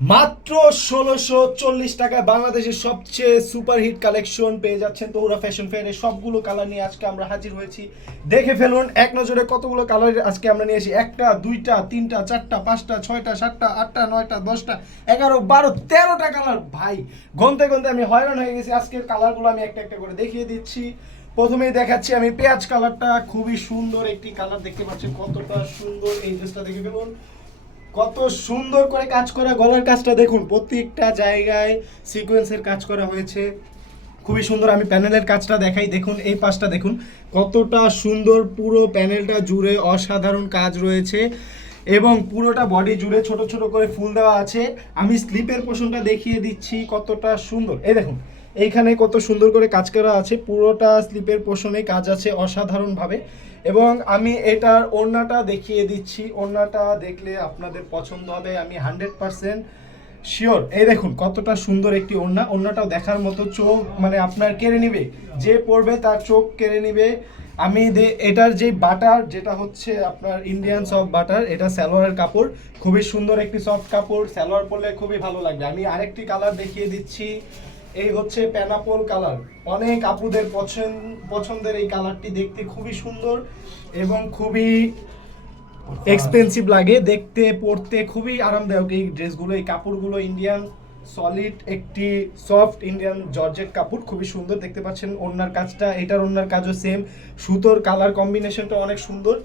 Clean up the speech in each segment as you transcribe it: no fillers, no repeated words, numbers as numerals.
মাত্র ১৬৪০ টাকায় বাংলাদেশের সবচেয়ে সুপারহিট কালেকশন পেয়ে যাচ্ছেন তহুরা ফ্যাশন ফেয়ারে। সবগুলো কালার নিয়ে আজকে আমরা হাজির হয়েছি। দেখে ফেলুন এক নজরে কতগুলো কালার আজকে আমরা নিয়ে এসেছি। একটা, দুইটা, তিনটা, চারটা, পাঁচটা, ছয়টা, সাতটা, আটটা, নয়টা, 10টা, 11, 12, 13টা কালার। ভাই গনতে গনতে আমি হয়রান হয়ে গেছি। আজকের কালারগুলো আমি একটা একটা করে দেখিয়ে দিচ্ছি। প্রথমেই দেখাচ্ছি আমি পেঁয়াজ কালারটা। খুবই সুন্দর একটি কালার, দেখতে পাচ্ছেন কতটা সুন্দর। এই ড্রেসটা দেখে ফেলুন, কত সুন্দর করে কাজ করা। গলার কাজটা দেখুন, প্রত্যেকটা জায়গায় সিকোয়েন্সের কাজ করা হয়েছে, খুবই সুন্দর। আমি প্যানেলের কাজটা দেখাই, দেখুন এই পাশটা দেখুন কতটা সুন্দর। পুরো প্যানেলটা জুড়ে অসাধারণ কাজ রয়েছে এবং পুরোটা বডি জুড়ে ছোট ছোট করে ফুল দেওয়া আছে। আমি স্লিপের পোর্শনটা দেখিয়ে দিচ্ছি কতটা সুন্দর। এই দেখুন এইখানে কত সুন্দর করে কাজ করা আছে, পুরোটা স্লিপের পোর্শনে কাজ আছে অসাধারণভাবে। এবং আমি এটার ওড়নাটা দেখিয়ে দিচ্ছি, ওড়নাটা দেখলে আপনাদের পছন্দ হবে, আমি 100% শিওর। এই দেখুন কতটা সুন্দর একটি ওড়না, ওড়নাটাও দেখার মতো। চোখ মানে আপনার কেড়ে নিবে, যে পরবে তার চোখ কেড়ে নিবে। আমি এটার যে বাটার, যেটা হচ্ছে আপনার ইন্ডিয়ান সফট বাটার, এটা সালোয়ারের কাপড়, খুবই সুন্দর একটি সফট কাপড়, সালোয়ার পরলে খুবই ভালো লাগবে। আমি আরেকটি কালার দেখিয়ে দিচ্ছি, এই হচ্ছে প্যানাপল কালার। অনেক আপুদের পছন্দের এই কালারটি, দেখতে খুবই সুন্দর এবং খুবই এক্সপেন্সিভ লাগে দেখতে, পরতে খুবই আরামদায়ক এই ড্রেসগুলো। এই কাপড়গুলো ইন্ডিয়ান সলিড একটি সফট ইন্ডিয়ান জর্জেট কাপড়, খুবই সুন্দর। দেখতে পাচ্ছেন ওড়নার কাজটা, এটার ওড়নার কাজও সেম, সুতোর কালার কম্বিনেশনটা অনেক সুন্দর।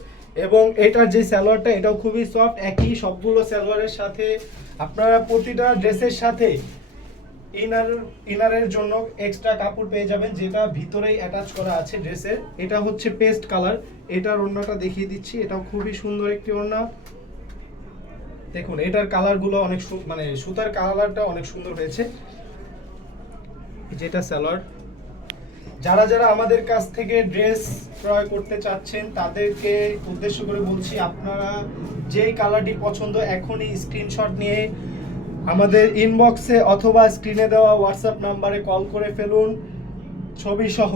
এবং এটার যে সালোয়ারটা, এটাও খুবই সফট। একই সবগুলো সালোয়ারের সাথে আপনারা প্রতিটা ড্রেসের সাথে ইনারের জন্য এক্সট্রা কাপড় পেয়ে যাবেন, যেটা ভিতরেই অ্যাটাচ করা আছে ড্রেসের। এটা হচ্ছে পেস্ট কালার, এটার ওড়নাটা দেখিয়ে দিচ্ছি, এটাও খুবই সুন্দর একটি ওড়না। দেখুন এটার কালারগুলো অনেক মানে সুতার কালারটা অনেক সুন্দর হয়েছে। যেটা সালোয়ার, যারা যারা আমাদের কাছ থেকে ড্রেস ক্রয় করতে চাচ্ছেন তাদেরকে উদ্দেশ্য করে বলছি, আপনারা যেই কালারটি পছন্দ এখনই স্ক্রিনশট নিয়ে আমাদের ইনবক্সে অথবা স্ক্রিনে দেওয়া হোয়াটসঅ্যাপ নাম্বারে কল করে ফেলুন, ছবি সহ